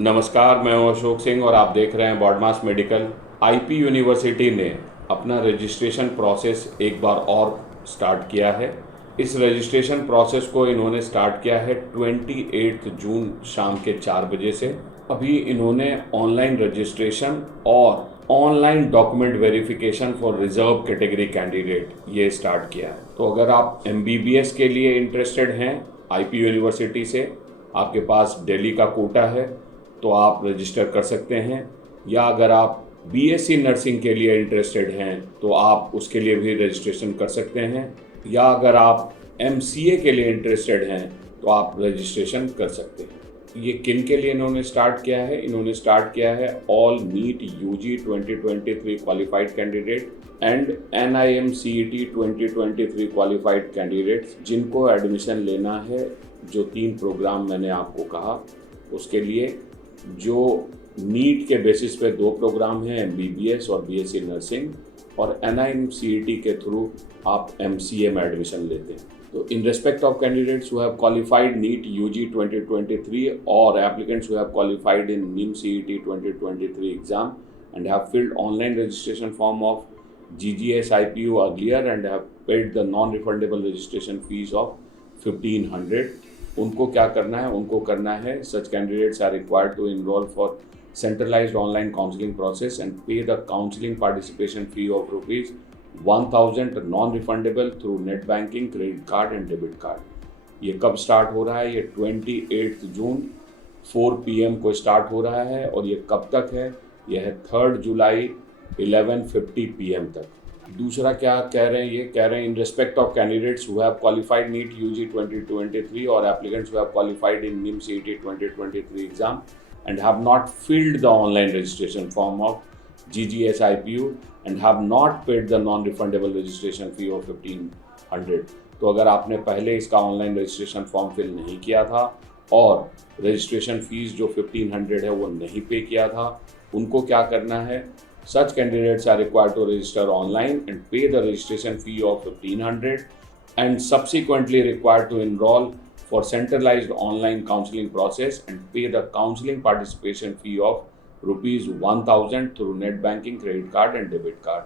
नमस्कार, मैं हूं अशोक सिंह और आप देख रहे हैं बॉडमास मेडिकल। आईपी यूनिवर्सिटी ने अपना रजिस्ट्रेशन प्रोसेस एक बार और स्टार्ट किया है। इस रजिस्ट्रेशन प्रोसेस को इन्होंने स्टार्ट किया है 28 जून शाम के 4 बजे से। अभी इन्होंने ऑनलाइन रजिस्ट्रेशन और online document verification for reserve category candidate ये स्टार्ट किया है। तो अगर आप एमबीबीएस के लिए इंटरेस्टेड हैं आईपी यूनिवर्सिटी से, आपके पास दिल्ली का कोटा है तो आप रजिस्टर कर सकते हैं, या अगर आप बीएससी नर्सिंग के लिए इंटरेस्टेड हैं तो आप उसके लिए भी रजिस्ट्रेशन कर सकते हैं, या अगर आप एमसीए के लिए इंटरेस्टेड हैं तो आप रजिस्ट्रेशन कर सकते हैं। ये किन के लिए इन्होंने स्टार्ट किया है? इन्होंने स्टार्ट किया है all NEET UG 2023 qualified candidate and NIMCET 2023 qualified candidates जिनको एडमिशन लेना है। जो 3 प्रोग्राम मैंने आपको कहा उसके लिए जो नीट के बेसिस पे 2 प्रोग्राम हैं, MBBS और BSc नर्सिंग, और NIMCET के थ्रू आप MCA में एडमिशन लेते हैं। तो in respect of candidates who have qualified NEET UG 2023 और applicants who have qualified in NIMCET 2023 exam and have filled online registration form of GGS IPU earlier and have paid the non-refundable registration fees of 1500, उनको क्या करना है? उनको करना है such candidates are required to enroll for centralized online counseling process and pay the counseling participation fee of rupees 1000 non-refundable through net banking, credit card and debit card। ये कब start हो रहा है? ये 28 जून 4 PM को स्टार्ट हो रहा है और ये कब तक है? यह है 3 जुलाई 11:50 PM तक। दूसरा क्या कह रहे हैं? ये कह रहे हैं in respect of candidates who have qualified NEET UG 2023 और applicants who have qualified in NIMCET 2023 exam and have not filled the online registration form of GGS IPU and have not paid the non-refundable registration fee of 1500। तो अगर आपने पहले इसका online registration form fill नहीं किया था और registration fees जो 1500 है वो नहीं पे किया था, उनको क्या करना है? Such candidates are required to register online and pay the registration fee of 1500 and subsequently required to enroll for centralized online counseling process and pay the counseling participation fee of rupees 1000 through net banking, credit card and debit card।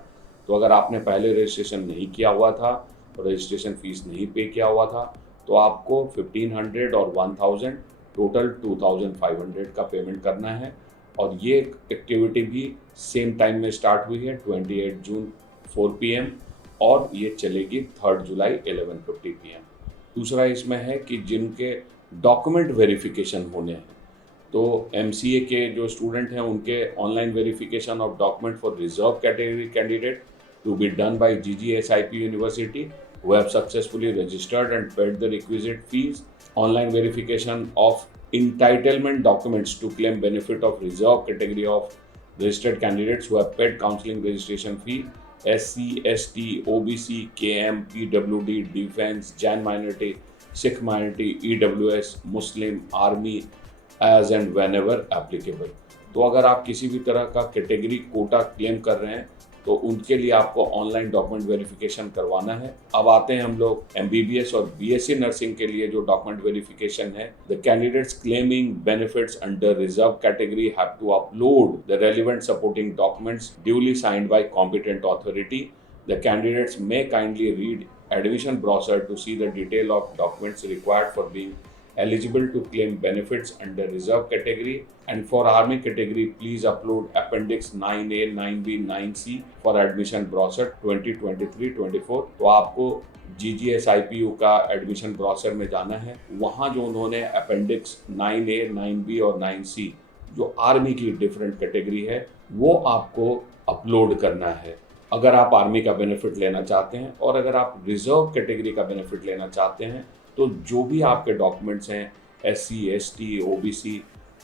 तो अगर आपने पहले registration नहीं किया हुआ था और registration fees नहीं पे किया हुआ था तो आपको 1500 और 1000 टोटल 2500 का पेमेंट करना है। और ये एक्टिविटी भी सेम टाइम में स्टार्ट हुई है 28 जून 4 PM और ये चलेगी 3 जुलाई 11:50 PM। दूसरा इसमें है कि जिनके डॉक्यूमेंट वेरिफिकेशन होने हैं, तो MCA के जो स्टूडेंट हैं उनके online verification of document for reserve category candidate to be done by GGS IP university who have successfully registered and paid the requisite fees, online verification of entitlement documents to claim benefit of reserve category of registered candidates who have paid counseling registration fee, SC, ST, OBC, KM, PWD, Defense, Jain minority, Sikh minority, EWS, Muslim, Army as and whenever applicable। तो अगर आप किसी भी तरह का category Kota claim कर रहे हैं तो उनके लिए आपको ऑनलाइन डॉक्यूमेंट वेरिफिकेशन करवाना है। अब आते हैं हम लोग MBBS और BSc नर्सिंग के लिए जो डॉक्यूमेंट वेरिफिकेशन है। The candidates claiming benefits under reserve category have to upload the relevant supporting documents duly signed by competent authority. The candidates may kindly read admission brochure to see the detail of documents required for being eligible to claim benefits under reserve category, and for army category please upload appendix 9A, 9B, 9C for admission brochure 2023-24। तो आपको GGS IPU का admission brochure में जाना है, वहाँ जो उन्होंने appendix 9A, 9B और 9C जो आर्मी की डिफरेंट कैटेगरी है वो आपको अपलोड करना है अगर आप आर्मी का बेनिफिट लेना चाहते हैं। और अगर आप रिजर्व कैटेगरी का बेनिफिट लेना चाहते हैं तो जो भी आपके डॉक्यूमेंट्स हैं SC, ST, OBC,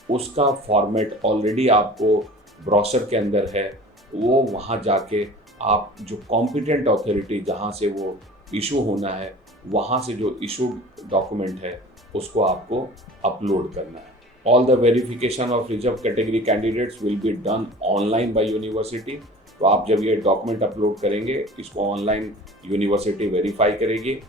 उसका फॉर्मेट ऑलरेडी आपको ब्रोशर के अंदर है, वो वहाँ जाके आप जो कॉम्पिटेंट अथॉरिटी जहाँ से वो इशू होना है वहाँ से जो इशूड डॉक्यूमेंट है उसको आपको अपलोड करना है। All the verification of reserve category candidates will be done online by university. तो आप जब ये डॉक्यूमेंट अपलोड करेंगे इसको ऑनलाइन यूनिवर्सिटी वेरीफाई करेगी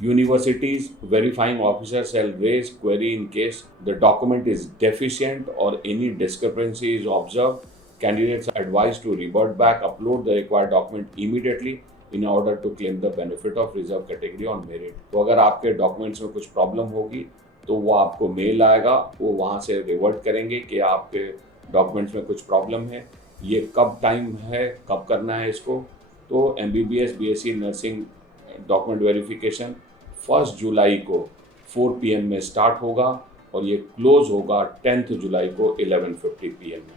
Universities verifying officer shall raise query in case the document is deficient or any discrepancy is observed. Candidates are advised to revert back, upload the required document immediately in order to claim the benefit of reserve category on merit. तो अगर आपके documents में कुछ problem होगी तो वो आपको mail आएगा, वो वहाँ से रिवर्ट करेंगे कि आपके डॉक्यूमेंट्स में कुछ प्रॉब्लम है, ये कब टाइम है, कब करना है इसको। तो MBBS BSc nursing document verification 1 जुलाई को 4 PM में स्टार्ट होगा और ये क्लोज होगा 10 जुलाई को 11:50 PM में।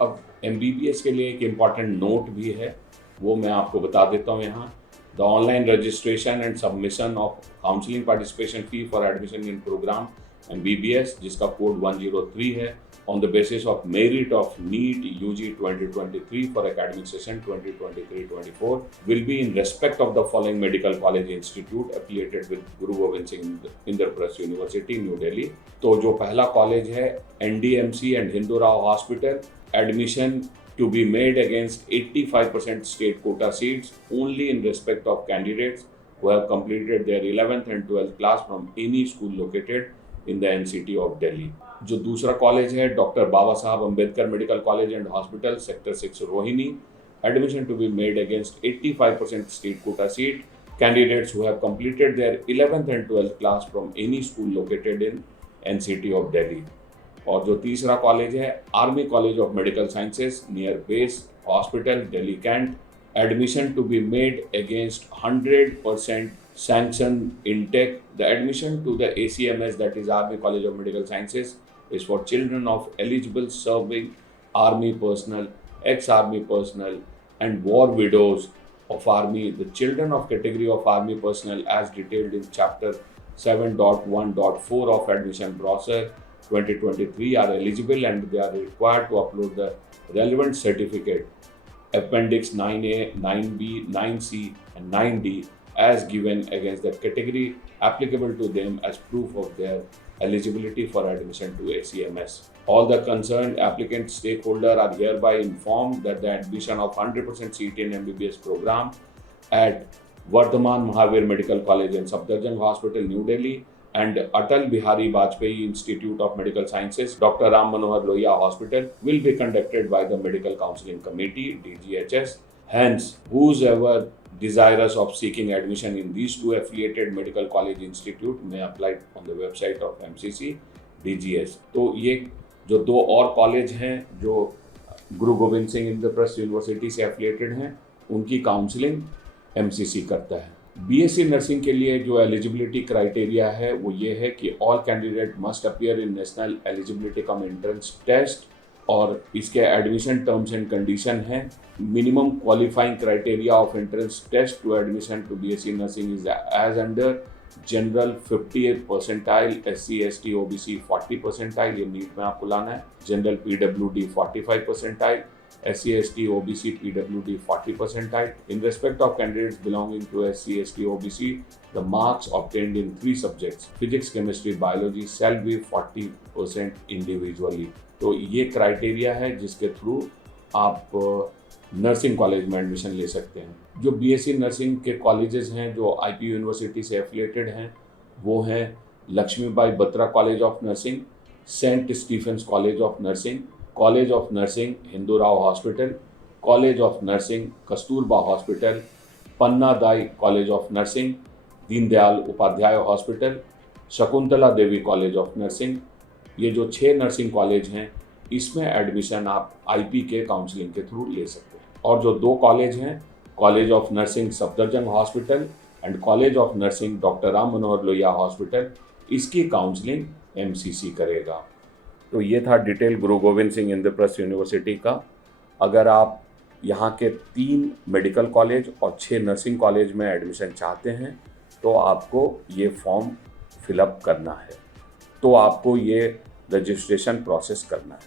अब MBBS के लिए एक इम्पॉर्टेंट नोट भी है, वो मैं आपको बता देता हूँ यहाँ। The online registration and submission of counselling participation fee for admission in program MBBS, जिसका कोड 103 है, on the basis of merit of NEET UG 2023 for academic session 2023-24 will be in respect of the following medical college institute affiliated with Guru Gobind Singh Indraprasth University, New Delhi. तो जो पहला college है NDMC and Hindu Rao Hospital, admission to be made against 85% state quota seats only in respect of candidates who have completed their 11th and 12th class from any school located in the NCT of Delhi. जो दूसरा college है doctor Baba Saheb Ambedkar medical college and hospital, sector 6 Rohini, admission to be made against 85% state quota seat, candidates who have completed their 11th and 12th class from any school located in NCT of Delhi. और जो तीसरा college है army college of medical sciences near base hospital Delhi cantt, admission to be made against 100% sanction intake. The admission to the ACMS, that is Army College of Medical Sciences, is for children of eligible serving army personnel, ex-army personnel and war widows of army. The children of category of army personnel as detailed in chapter 7.1.4 of admission process 2023 are eligible and they are required to upload the relevant certificate appendix 9A, 9B, 9C and 9D as given against the category applicable to them as proof of their eligibility for admission to ACMS. All the concerned applicant stakeholders are hereby informed that the admission of 100% seat in MBBS program at Vardhaman Mahavir Medical College and Safdarjung Hospital, New Delhi and Atal Bihari Vajpayee Institute of Medical Sciences, Dr. Ram Manohar Lohia Hospital will be conducted by the Medical Counseling Committee, DGHS. Hence, whosoever desirous of seeking admission in these two affiliated medical college institute may apply on the website of MCC DGS. तो ये जो दो और college हैं जो गुरु Govind Singh Indraprastha university से affiliated हैं, उनकी काउंसलिंग MCC करता है। BSc नर्सिंग के लिए जो एलिजिबिलिटी क्राइटेरिया है वो ये है कि all candidate must appear in national eligibility cum entrance test, और इसके एडमिशन टर्म्स एंड कंडीशन है minimum qualifying criteria of entrance test to admission to BSc nursing is as under general 58th percentile, SC ST OBC 40 percentile, ये NEET में आपको लाना है, general PWD 45 percentile, SC ST OBC PWD 40 percentile. In respect of candidates belonging to SC ST OBC, the marks obtained in 3 subjects physics, chemistry, biology shall be 40% individually. तो ये criteria है जिसके through आप nursing college में admission ले सकते हैं। जो BSc नर्सिंग के कॉलेजेस हैं जो IP यूनिवर्सिटी से एफिलिएटेड हैं वो हैं Lakshmibai Batra college of nursing, Saint Stephen's college of nursing, college of nursing Hindu Rao hospital, college of nursing Kasturba hospital, Panna Dai college of nursing, Deendayal Upadhyay hospital, Shakuntala Devi college of nursing. ये जो 6 नर्सिंग कॉलेज हैं इसमें एडमिशन आप IP के काउंसलिंग के थ्रू ले सकते हैं। और जो 2 कॉलेज हैं, college of nursing Safdarjung hospital and college of nursing doctor Ram Manohar Lohia hospital, इसकी काउंसलिंग MCC करेगा। तो ये था डिटेल गुरु गोविंद सिंह इंद्रप्रस्थ यूनिवर्सिटी का। अगर आप यहाँ के 3 मेडिकल कॉलेज और 6 नर्सिंग कॉलेज में एडमिशन चाहते हैं तो आपको ये फॉर्म फिलअप करना है, तो आपको ये रजिस्ट्रेशन प्रोसेस करना है।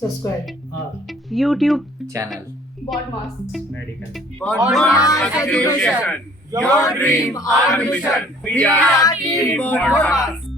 Subscribe YouTube channel Broadcast medical Broadcast Education. Your dream, our mission. We are Team Broadcast.